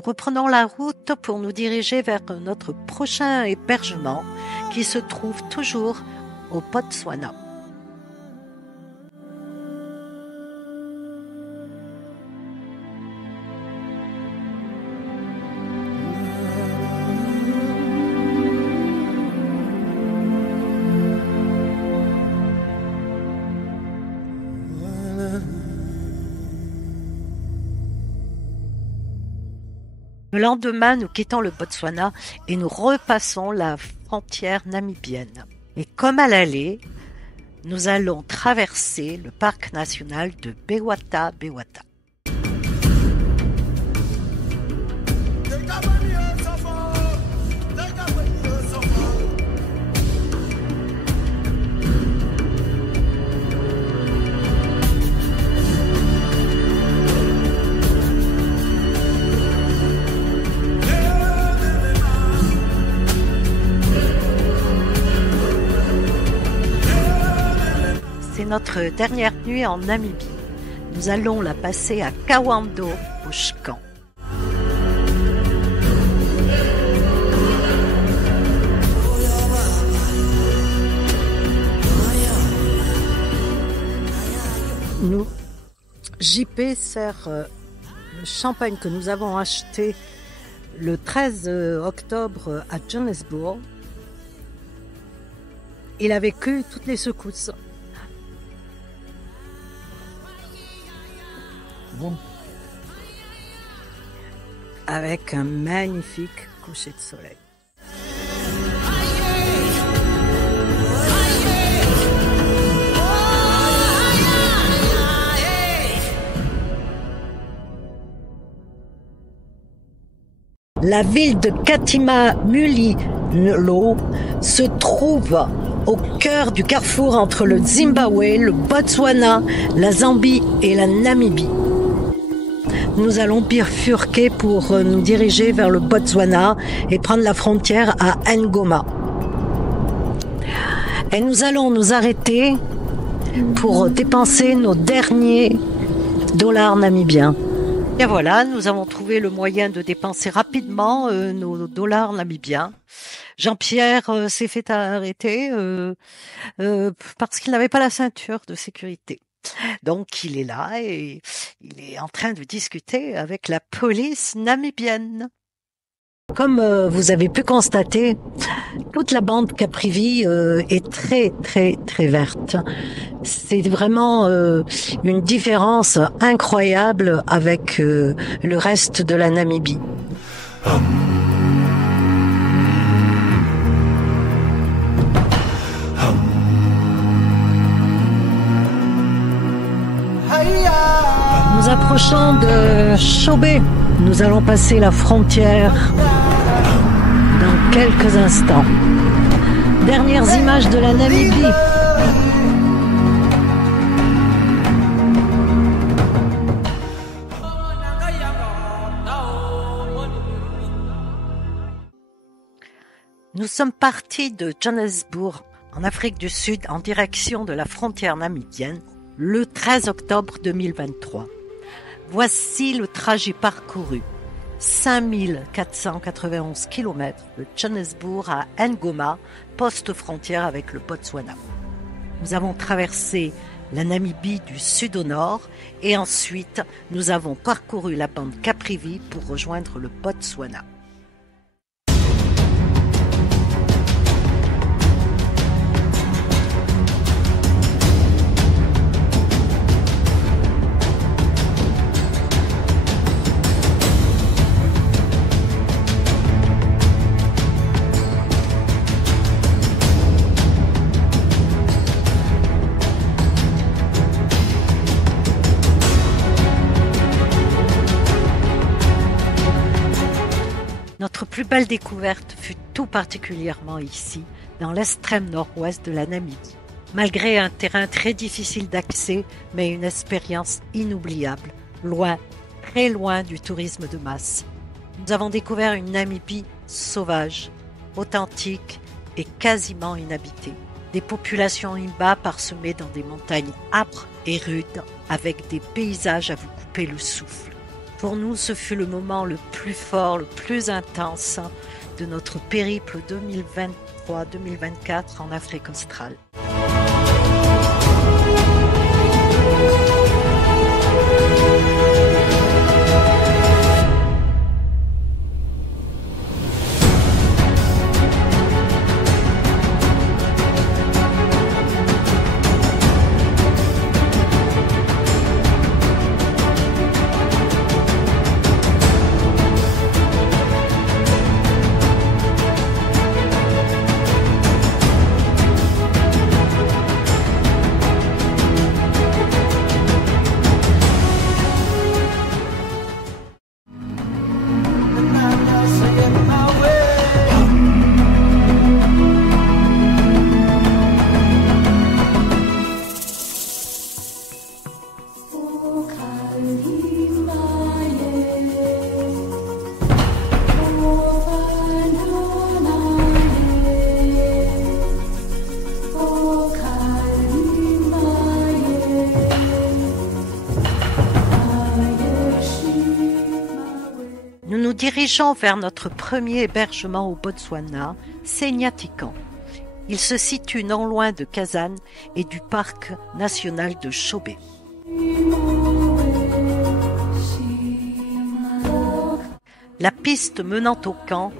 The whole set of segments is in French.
Nous reprenons la route pour nous diriger vers notre prochain hébergement qui se trouve toujours au Botswana. Le lendemain, nous quittons le Botswana et nous repassons la frontière namibienne. Et comme à l'aller, nous allons traverser le parc national de Bewata-Bewata. C'est notre dernière nuit en Namibie. Nous allons la passer à Kawando, au Shkan. Nous, JP sert le champagne que nous avons acheté le 13 octobre à Johannesburg. Il a vécu toutes les secousses. Bon. Avec un magnifique coucher de soleil. La ville de Katima Mulilo se trouve au cœur du carrefour entre le Zimbabwe, le Botswana, la Zambie et la Namibie. Nous allons bifurquer pour nous diriger vers le Botswana et prendre la frontière à Ngoma. Et nous allons nous arrêter pour dépenser nos derniers dollars namibiens. Et voilà, nous avons trouvé le moyen de dépenser rapidement nos dollars namibiens. Jean-Pierre s'est fait arrêter parce qu'il n'avait pas la ceinture de sécurité. Donc il est là et il est en train de discuter avec la police namibienne. Comme vous avez pu constater, toute la bande Caprivi est très très très verte. C'est vraiment une différence incroyable avec le reste de la Namibie. Nous approchons de Chobe. Nous allons passer la frontière dans quelques instants. Dernières images de la Namibie. Nous sommes partis de Johannesburg, en Afrique du Sud, en direction de la frontière namibienne, le 13 octobre 2023. Voici le trajet parcouru. 5491 km de Johannesburg à Ngoma, poste-frontière avec le Botswana. Nous avons traversé la Namibie du sud au nord et ensuite nous avons parcouru la bande Caprivi pour rejoindre le Botswana. Notre plus belle découverte fut tout particulièrement ici, dans l'extrême nord-ouest de la Namibie. Malgré un terrain très difficile d'accès, mais une expérience inoubliable, loin, très loin du tourisme de masse. Nous avons découvert une Namibie sauvage, authentique et quasiment inhabitée. Des populations Imba parsemées dans des montagnes âpres et rudes, avec des paysages à vous couper le souffle. Pour nous, ce fut le moment le plus fort, le plus intense de notre périple 2023-2024 en Afrique australe. Nous nous dirigeons vers notre premier hébergement au Botswana, Seigna-Tikan. Il se situe non loin de Kazan et du parc national de Chobe. La piste menant au camp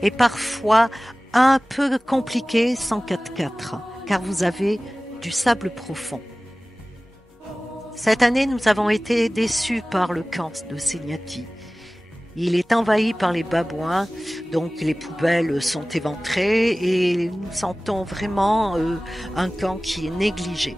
est parfois un peu compliquée sans 4x4, car vous avez du sable profond. Cette année, nous avons été déçus par le camp de Seignati. Il est envahi par les babouins, donc les poubelles sont éventrées et nous sentons vraiment un camp qui est négligé.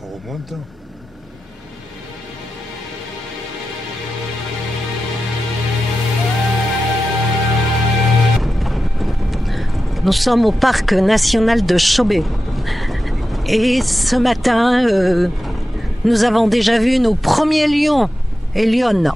On remonte. Nous sommes au parc national de Chobe. Et ce matin, nous avons déjà vu nos premiers lions et lionnes.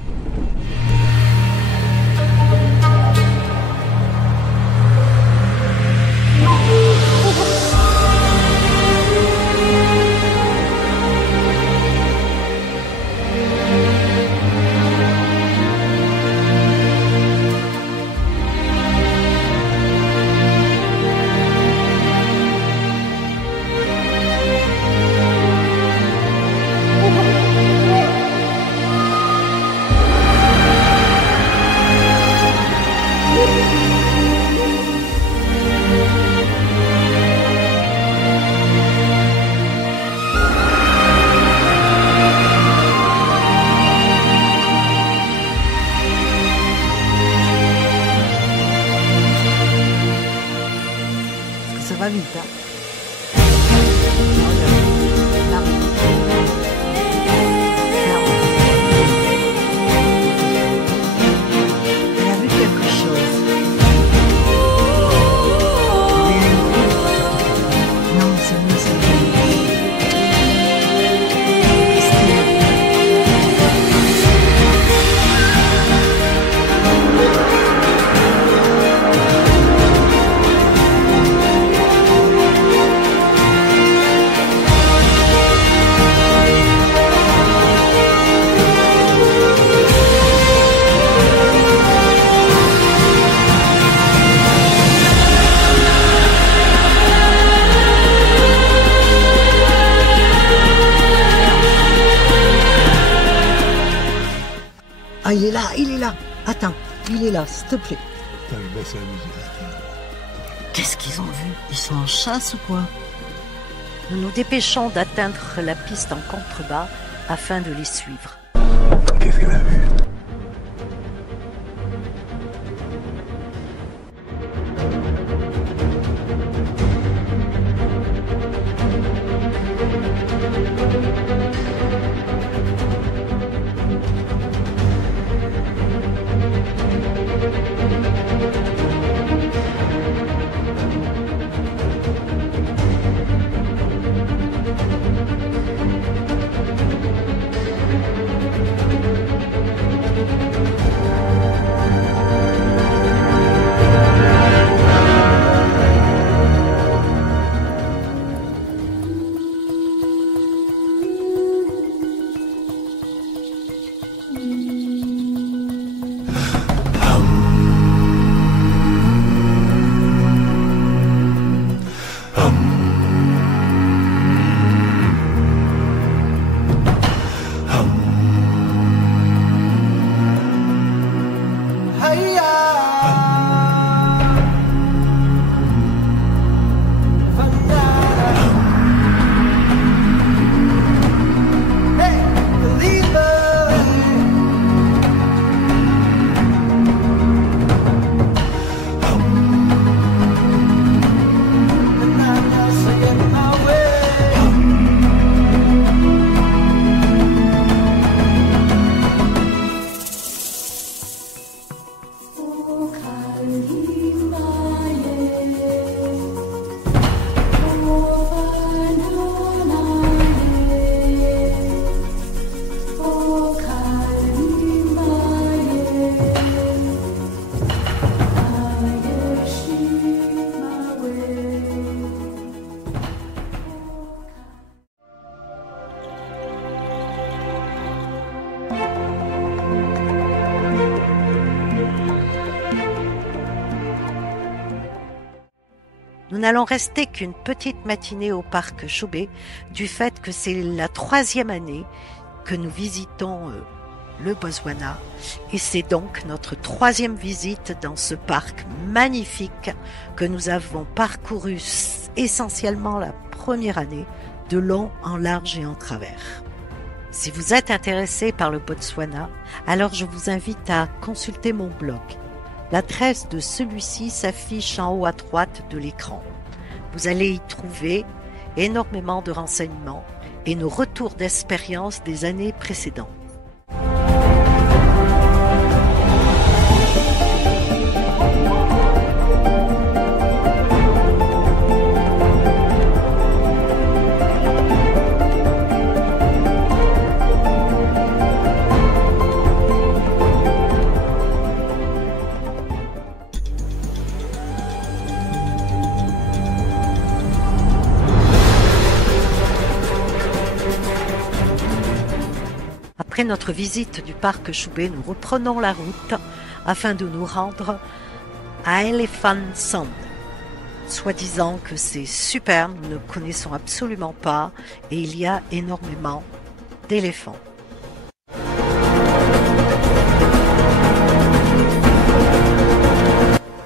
Ça va vite, hein. Il a vu quelque chose. Non, c'est nous, c'est nous. Ah, il est là, il est là. Attends, il est là, s'il te plaît. Attends, je baisse la musique. Qu'est-ce qu'ils ont vu? Ils sont en chasse ou quoi? Nous nous dépêchons d'atteindre la piste en contrebas afin de les suivre. Qu'est-ce qu'elle a vu? Nous n'allons rester qu'une petite matinée au parc Chobé, du fait que c'est la 3e année que nous visitons le Botswana, et c'est donc notre 3e visite dans ce parc magnifique que nous avons parcouru essentiellement la première année, de long en large et en travers. Si vous êtes intéressé par le Botswana, alors je vous invite à consulter mon blog. L'adresse de celui-ci s'affiche en haut à droite de l'écran. Vous allez y trouver énormément de renseignements et nos retours d'expérience des années précédentes. Après notre visite du parc Chobé, nous reprenons la route afin de nous rendre à Elephant Sound. Soi-disant que c'est super, nous ne connaissons absolument pas et il y a énormément d'éléphants.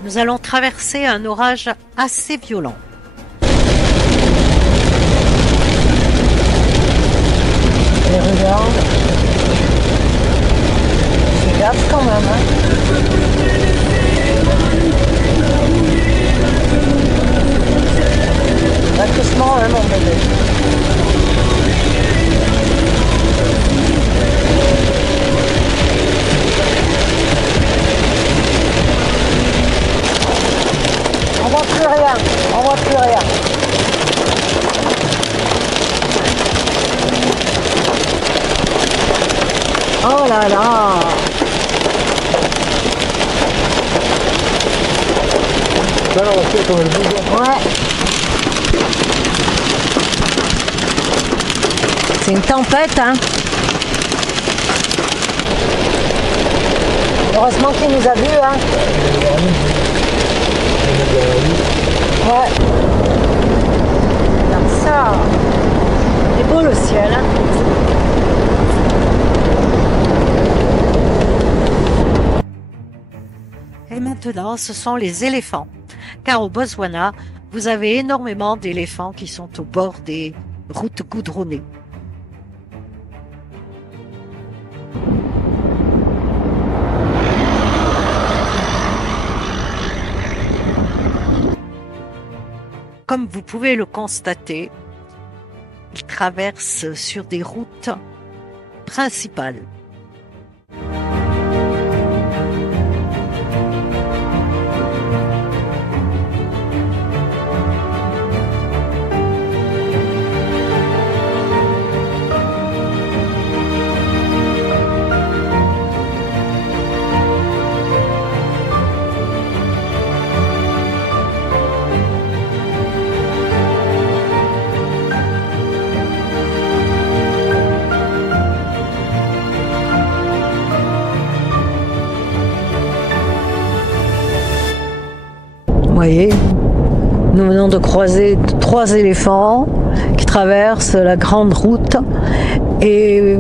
Nous allons traverser un orage assez violent. Et regarde. Fais gaffe quand même, hein. Doucement, hein, mon bébé. On voit plus rien, on voit plus rien. Oh là là! Ça, on fait comme le bougon. Ouais. C'est une tempête, hein. Heureusement qu'il nous a vus, hein. Ouais. Regarde ça. C'est beau le ciel, hein. Et maintenant, ce sont les éléphants. Car au Botswana, vous avez énormément d'éléphants qui sont au bord des routes goudronnées. Comme vous pouvez le constater, ils traversent sur des routes principales. Vous voyez, nous venons de croiser 3 éléphants qui traversent la grande route et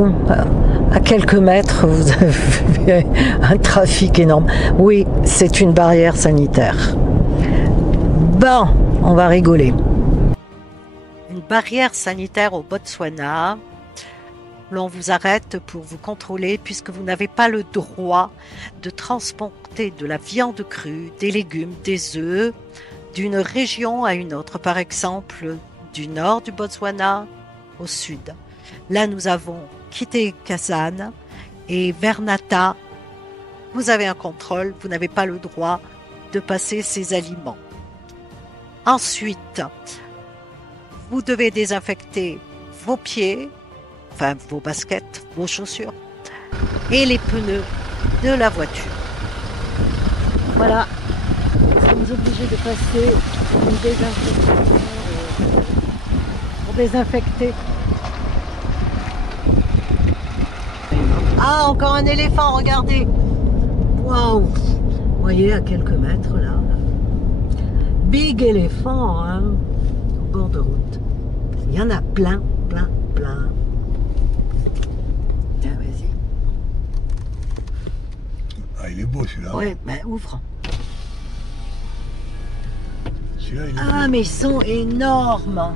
à quelques mètres, vous avez un trafic énorme. Oui, c'est une barrière sanitaire. Bon, on va rigoler. Une barrière sanitaire au Botswana. L'on vous arrête pour vous contrôler puisque vous n'avez pas le droit de transporter de la viande crue, des légumes, des œufs d'une région à une autre. Par exemple, du nord du Botswana au sud. Là, nous avons quitté Kazan et vers Nata, vous avez un contrôle, vous n'avez pas le droit de passer ces aliments. Ensuite, vous devez désinfecter vos pieds, enfin vos baskets, vos chaussures et les pneus de la voiture. Voilà, nous sommes obligés de passer une désinfection pour désinfecter. Ah, encore un éléphant, regardez. Waouh! Vous voyez, à quelques mètres là. big éléphants hein, au bord de route. Il y en a plein, plein, plein. Tiens, vas-y. Ah, il est beau celui-là. Oui, ben ouvre. Celui-là, il est Ah, mais ils sont énormes.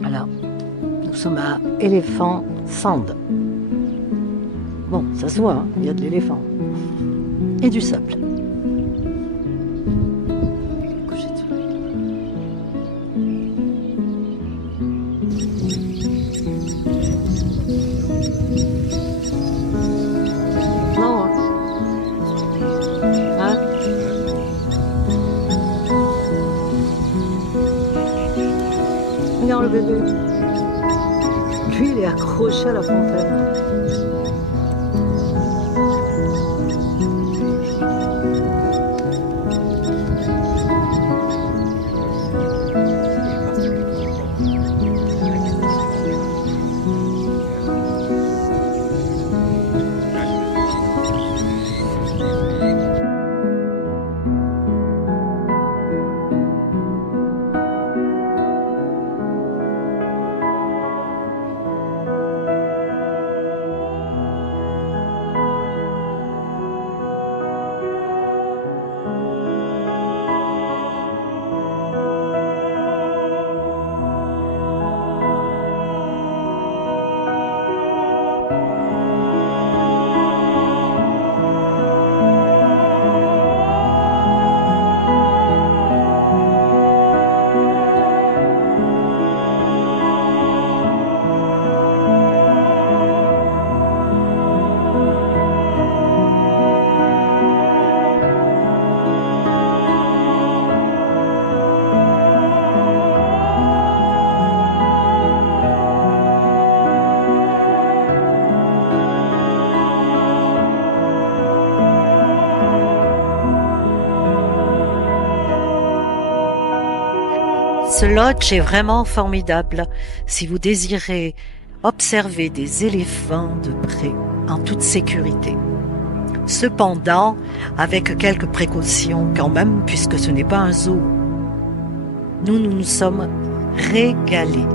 Voilà, nous sommes à Elephant Sand. Bon, ça se voit, hein, il y a de l'éléphant. Et du sable. Coucher dessus. Non, hein. Hein? Regarde le bébé. Lui, il est accroché à la fontaine. Ce lodge est vraiment formidable si vous désirez observer des éléphants de près en toute sécurité. Cependant, avec quelques précautions quand même, puisque ce n'est pas un zoo. Nous nous sommes régalés.